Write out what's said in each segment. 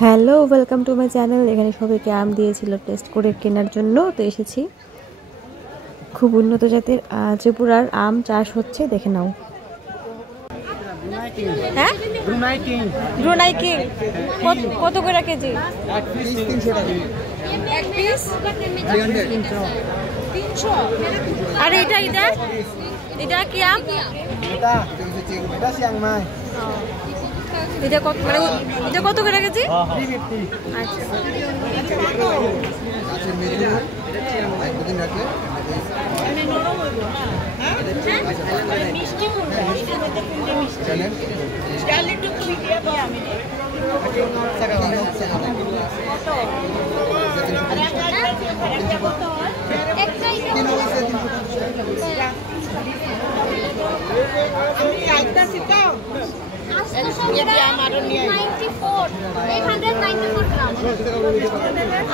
Hello, welcome to my channel. এখানে সবাইকে আম দিয়েছিল টেস্ট করে কেনার জন্য, তো এসেছি। খুব উন্নত জাতের ত্রিপুরার আম চাষ হচ্ছে, দেখে নাও। হ্যাঁ, ব্রুনাই কিং কত করে কেজি? আর এটা এটা এটা কি আম? এটা কত, মানে এটা কত করে কেজি? আচ্ছা,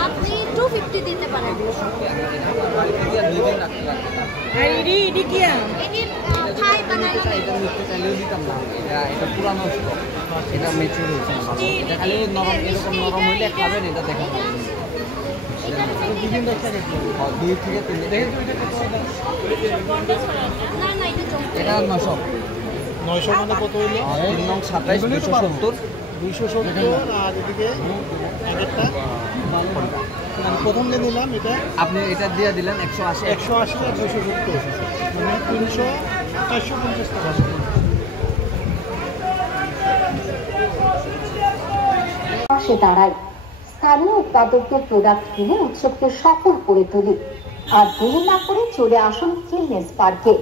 আপনি 250 দিতে পারেন। এটা 900 মানে কত হইলো? 27 270 আর এদিকে আগেরটা প্রথম যে নিলাম এটা আপনি এটা দিয়ে দিলেন 180 আর 270 মানে 300 450 টাকা। পাশে দাঁড়াই, স্থানীয় উৎপাদকদের প্রোডাক্ট কিনে উৎসবকে সফল করে তুলি। আর দেরি না করে চলে আসুন চিলড্রেন্স পার্কে।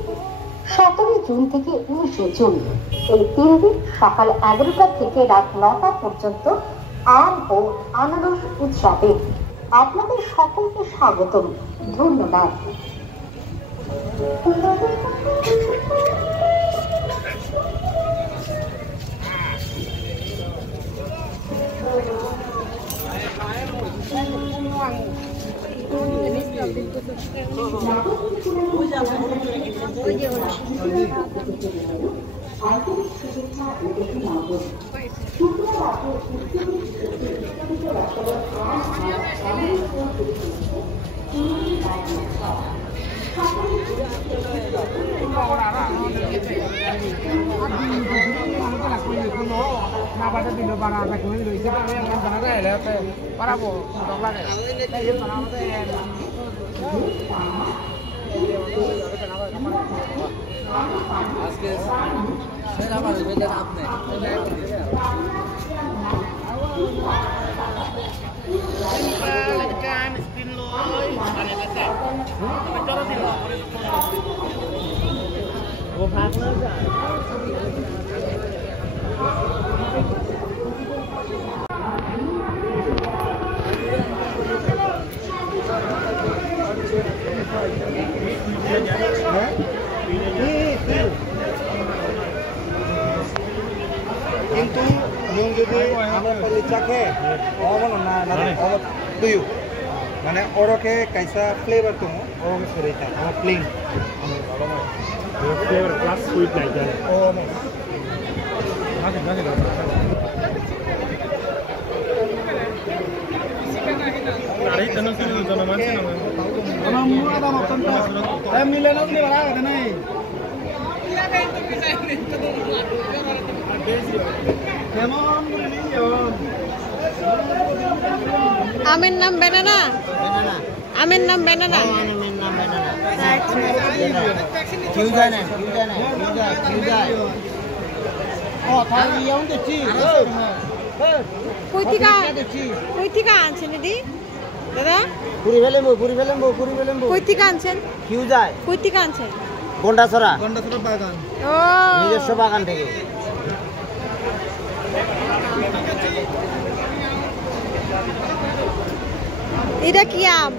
17 জুন থেকে 19 জুন এই 3 দিন সকাল 11টা থেকে রাত 9টা পর্যন্ত আম ও আনারস উৎসবে আপনাদের সকলকে স্বাগতম। ধন্যবাদ। কিন্তু yung যদি আমরা পালি চাকে ওমন না না তুইও মানে ওরকে কাইসা ফ্লেভার তুমি ওরকে সরিতা আমার plain flavour plus sweet like that ওমন আগে আরে তনো সে জনমান সে না আমার মুরা দাম অত্যন্ত এ মিলে না দিবা না নাই আমের নাম ব্যানানা। আমের নাম ব্যানানা। কই থেকে আনছেন দিদি? দাদা পুরি ফেলেমবো কই থেকে আনছেন? কিউ যায় কই থেকে আনছেন? গন্ডাছড়া বাগান ও, নিজস্ব বাগান থেকে। এটা কি আম?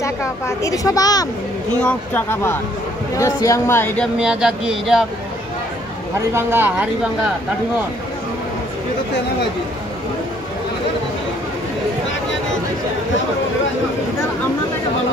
চাকাপাত। এটা সব আম? কিং অফ চাকাপাত, এটা সিয়াংমা, এটা মিয়াজাকি, এটা হারিবাঙ্গা কাঠিমন। এটা তেনা ভাজি এটা আমরা লাগে ভালো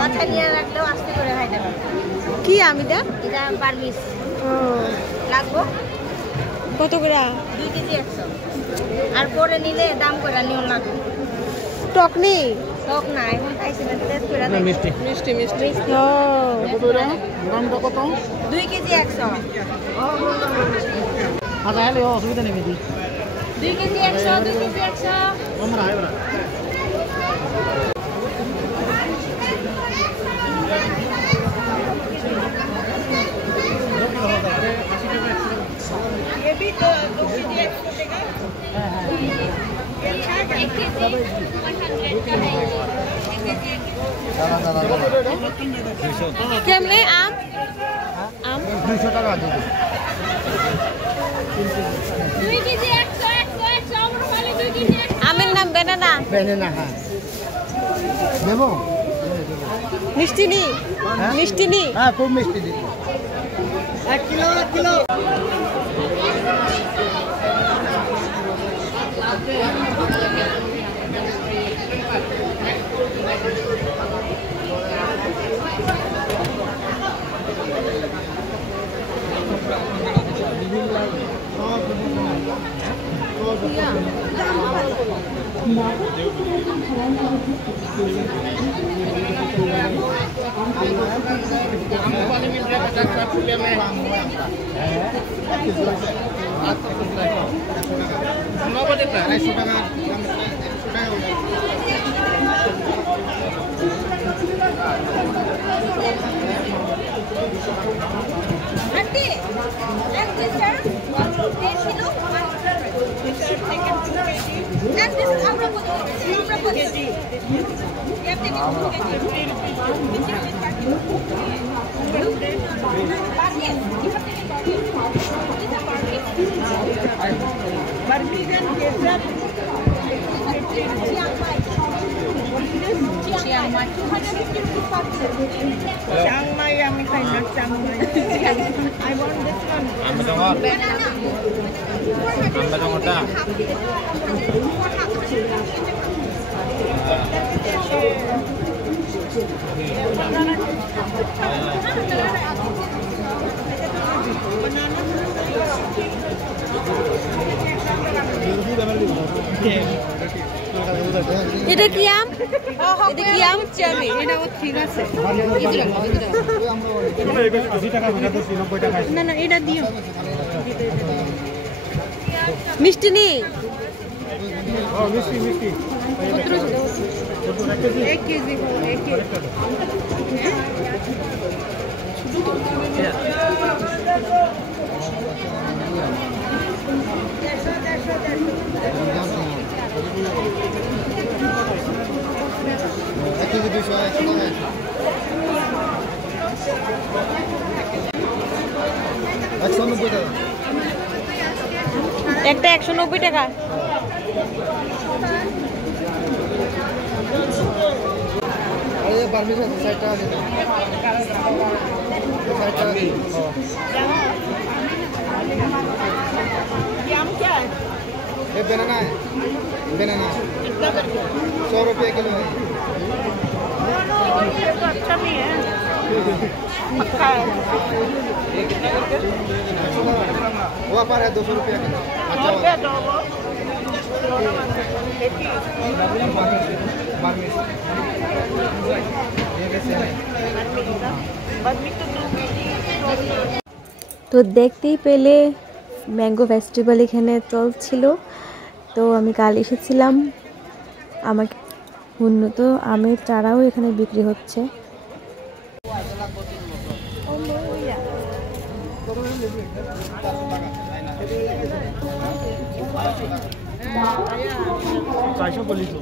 মাথায় নিয়ে রাখলেও আস্তে করে খাইতে পারবে। কি আমিটা এটা বার্মিস লাগবো কত করে? 2 কেজি 100। আর পরে নিলে দাম করে নিও লাগবে। টক নেই? টক না, এখন খাইছি না, টেস্ট করে দেখ। মিষ্টি মিষ্টি মিষ্টি ও দামটা কত? 2 কেজি 100। আচ্ছা হলে অসুবিধা নেই দিদি 2 কেজি 100, 2 কেজি 100। আমরা হয় না ये भी तो 2 केजी 100 देगा। एक केजी 100 का है ये। কেমনে আম? আম 200 টাকা দিদি 2 কেজি 100 আমরা খালি 2 কেজি 100। আমের নাম বেনানা। বেনে হ্যাঁ দেবো মিষ্টি নি? হ্যাঁ? মিষ্টি নি? হ্যাঁ খুব মিষ্টি দিদি 1 কিলো 1 কিলো आंटी एक sister 1 kilo 1 and this is আমরা কত কেজি ये देखिए 2 Chiang Mai আমি খাই না Chiang Mai I want this one আমরা জঙ্গলটা এটা কি আম? এটা কি আম? চাবি এটা ঠিক আছে না না এটা দিও মিষ্টি নি? মিষ্টি 1 কেজি 1 কেজি একটা 190 টাকা। क्या है ये बनाना है बनाना 100 रुपये किलो है ये तो अच्छा भी है पक्का है वो पर है 200 रुपये किलो अच्छा रुपया दो वो তো দেখতেই পেলে ম্যাঙ্গো ফেস্টিভ্যাল এখানে চলছিল, তো আমি কাল এসেছিলাম। আমাকে উন্নত আমের চারাও এখানে বিক্রি হচ্ছে। 400 বলি তো।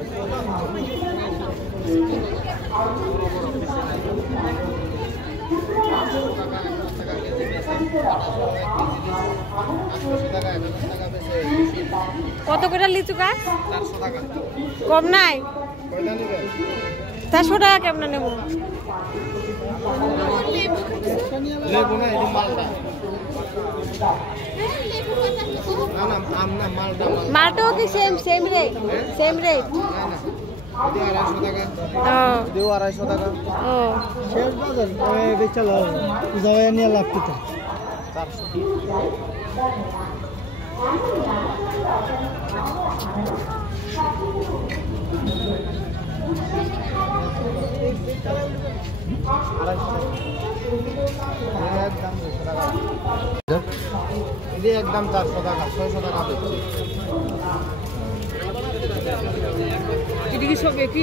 কত করে লিচু গাছ? 400 টাকা। কম নাই? কয়টা নিবেন? 400 টাকা কেমন নেব? লেবু না, এটা মালটা। না না, আম না, মালটা। মালটাও কি সেম রেট? Same rate? না না, এটা 250 টাকা। ও এটাও 250 টাকা। ও শেষ বাজার বেচালো যাওয়া নিয়ে লাভ কিটা 400। একদম 400 টাকা, 600 টাকা বেচছি। কি সব কি